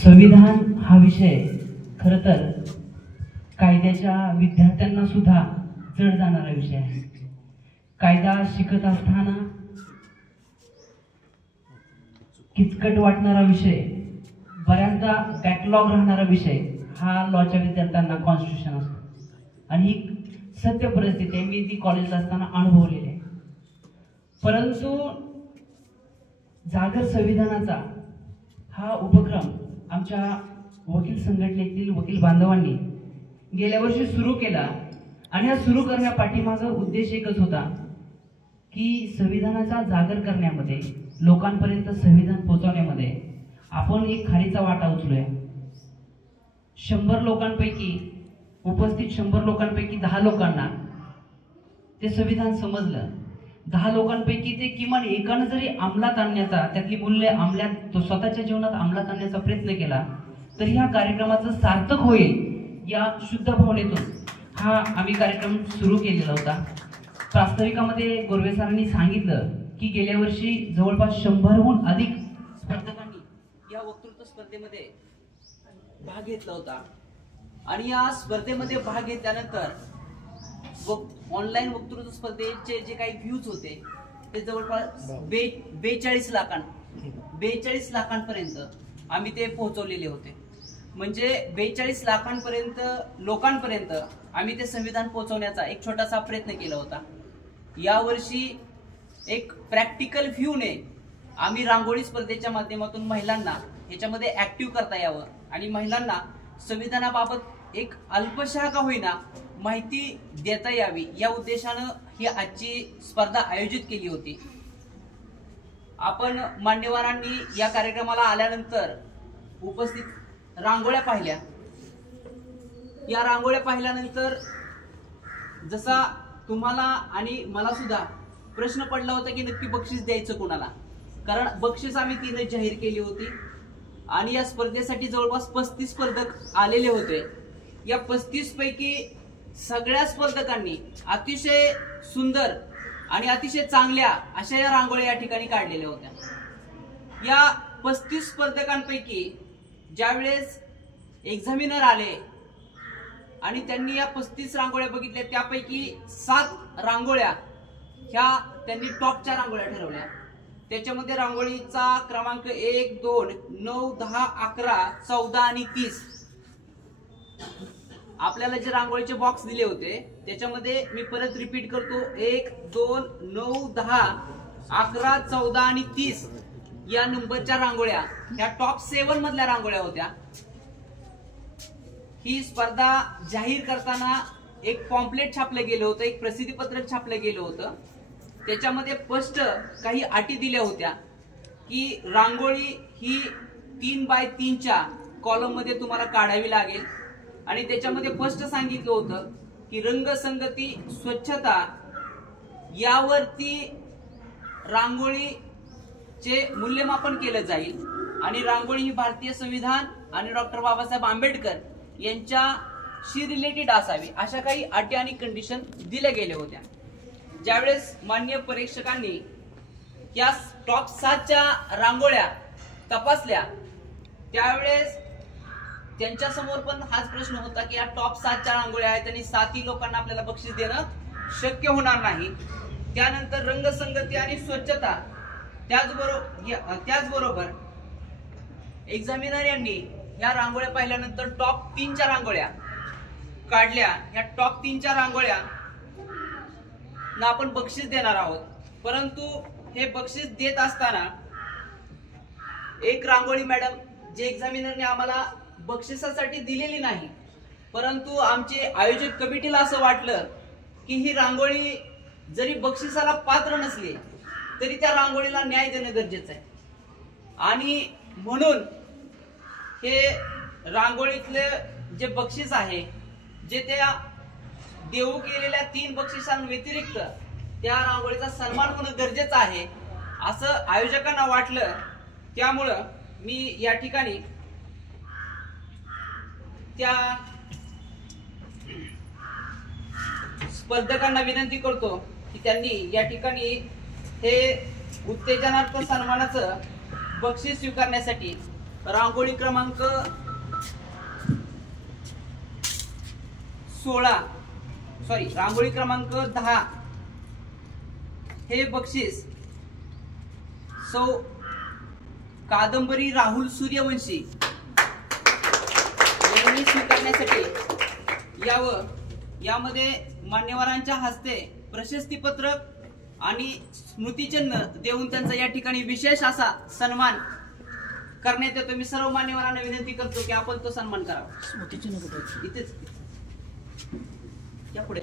संविधान हा विषय खरं तर कायद्याच्या विद्यार्थ्यांना सुद्धा जड जाणारा विषय आहे. कायदा शिकत असताना किचकट वाटणारा विषय, बऱ्याचदा बॅकलॉग राहणारा विषय हा लॉच्या विद्यार्थ्यांना कॉन्स्टिट्यूशन असतो आणि ही सत्य परिस्थिती आहे. मी ती कॉलेजला असताना अनुभवलेली आहे. परंतु जागर संविधानाचा हा उपक्रम आमच्या वकील संघटनेतील वकील बांधवांनी गेल्या वर्षी सुरू केला आणि हा सुरू करण्यापाठीमागे उद्देश एकच होता की संविधानाचा जागर करण्यामध्ये, लोकांपर्यंत संविधान पोहोचवण्यामध्ये आपण एक खारीचा वाटा उचलूया. 100 लोकांपैकी, उपस्थित 100 लोकांपैकी 10 लोकांना ते संविधान समजलं. 10 लोकांपैकी ते किमान एकानं जरी अंमलात आणण्याचा, त्यातली मूल्य तो स्वतःच्या जीवनात अंमलात आणण्याचा प्रयत्न केला तर ह्या कार्यक्रमाचं सार्थक होईल या शुद्ध भावनेतून हा आम्ही कार्यक्रम सुरू केलेला होता. प्रास्ताविकामध्ये गोरवे सरांनी सांगितलं की गेल्या वर्षी जवळपास 100हून अधिक स्पर्धकांनी या वक्तृत्व स्पर्धेमध्ये भाग घेतला होता आणि या स्पर्धेमध्ये भाग घेतल्यानंतर ऑनलाईन वक्तृत्व स्पर्धेचे जे काही व्ह्यूज होते ते जवळपास 42 लाखांपर्यंत आम्ही ते पोहोचवलेले होते. म्हणजे 42 लोकांपर्यंत आम्ही ते संविधान पोहोचवण्याचा एक छोटासा प्रयत्न केला होता. यावर्षी एक प्रॅक्टिकल व्ह्यूने आम्ही रांगोळी स्पर्धेच्या माध्यमातून महिलांना याच्यामध्ये ऍक्टिव्ह करता यावं आणि महिलांना संविधानाबाबत एक अल्पशा का होईना माहिती देता यावी या उद्देशानं ही आजची स्पर्धा आयोजित केली होती. आपण मान्यवरांनी या कार्यक्रमाला आल्यानंतर उपस्थित रांगोळ्या पाहिल्या. या रांगोळ्या पाहिल्यानंतर जसा तुम्हाला आणि मला सुद्धा प्रश्न पडला होता की नक्की बक्षीस द्यायचं कोणाला, कारण बक्षीस आम्ही 3 जाहीर केली होती आणि या स्पर्धेसाठी जवळपास 35 स्पर्धक आलेले होते. या 35 पैकी सगळ्या स्पर्धकांनी अतिशय सुंदर आणि अतिशय चांगल्या अशा या रांगोळ्या या ठिकाणी काढलेल्या होत्या. या 35 स्पर्धकांपैकी ज्यावेळेस एक्झामिनर आले आणि त्यांनी या 35 रांगोळ्या बघितल्या, त्यापैकी 7 रांगोळ्या ह्या त्यांनी टॉपच्या रांगोळ्या ठरवल्या. त्याच्यामध्ये रांगोळीचा क्रमांक 1, 2, 9, 10, 11, 14 आणि 30 आपल्याला जे रांगोळीचे बॉक्स दिले होते त्याच्यामध्ये मी परत रिपीट करतो, 1, 2, 9, 10, 11, 14 आणि 30 या नंबरच्या रांगोळ्या ह्या टॉप 7 मधल्या रांगोळ्या होत्या. ही स्पर्धा जाहीर करताना एक पॉम्पलेट छापलं गेलं होतं, एक प्रसिद्धी पत्रक छापलं गेलं होतं. त्याच्यामध्ये स्पष्ट काही अटी दिल्या होत्या की रांगोळी ही 3x3च्या कॉलम मध्ये तुम्हाला काढावी लागेल आणि त्याच्यामध्ये स्पष्ट सांगितलं होतं की रंगसंगती, स्वच्छता यावरती रांगोळीचे मूल्यमापन केलं जाईल आणि रांगोळी ही भारतीय संविधान आणि डॉक्टर बाबासाहेब आंबेडकर यांच्याशी रिलेटेड असावी, अशा काही अटी आणि कंडिशन दिल्या गेल्या होत्या. ज्यावेळेस मान्य परीक्षकांनी या टॉप 7च्या रांगोळ्या तपासल्या त्यावेळेस त्यांच्या समोर पण हाच प्रश्न होता की या टॉप 7च्या रांगोळ्या आहेत आणि 7ही लोकांना आपल्याला बक्षीस देणं शक्य होणार नाही. त्यानंतर रंगसंगती आणि स्वच्छता, त्याचबरोबर एक्झामिनर यांनी या रांगोळ्या पाहिल्यानंतर टॉप 3च्या रांगोळ्या काढल्या. या टॉप 3च्या रांगोळ्या ना आपण बक्षीस देणार आहोत. परंतु हे बक्षीस देत असताना एक रांगोळी मॅडम जे एक्झामिनरने आम्हाला बक्षिसासाठी दिलेली नाही, परंतु आमचे आयोजक कमिटीला असं वाटलं की ही रांगोळी जरी बक्षिसाला पात्र नसली तरी त्या रांगोळीला न्याय देणं गरजेचं आहे आणि म्हणून हे रांगोळीतले जे बक्षीस आहे, जे त्या देऊ केलेल्या 3 बक्षिसांव्यतिरिक्त त्या रांगोळीचा सन्मान होणं गरजेचं आहे असं आयोजकांना वाटलं. त्यामुळं मी या ठिकाणी त्या स्पर्धकांना विनंती करतो की त्यांनी या ठिकाणी हे उत्तेजनार्थ सन्मानाचं बक्षीस स्वीकारण्यासाठी रांगोळी क्रमांक 16 सॉरी रांगोळी क्रमांक 10 हे बक्षीस सौ कादंबरी राहुल सूर्यवंशी यांनी स्वीकारण्यासाठी यावं। यामध्ये मान्यवरांच्या हस्ते प्रशस्तीपत्रक आणि स्मृतिचिन्ह देऊन त्यांचा या ठिकाणी विशेष असा सन्मान करण्यात येतो। मी सर्व मान्यवरांना विनंती करतो की आपण तो सन्मान करावा। स्मृतिचिन्ह कुठे? इथेच या पुढे।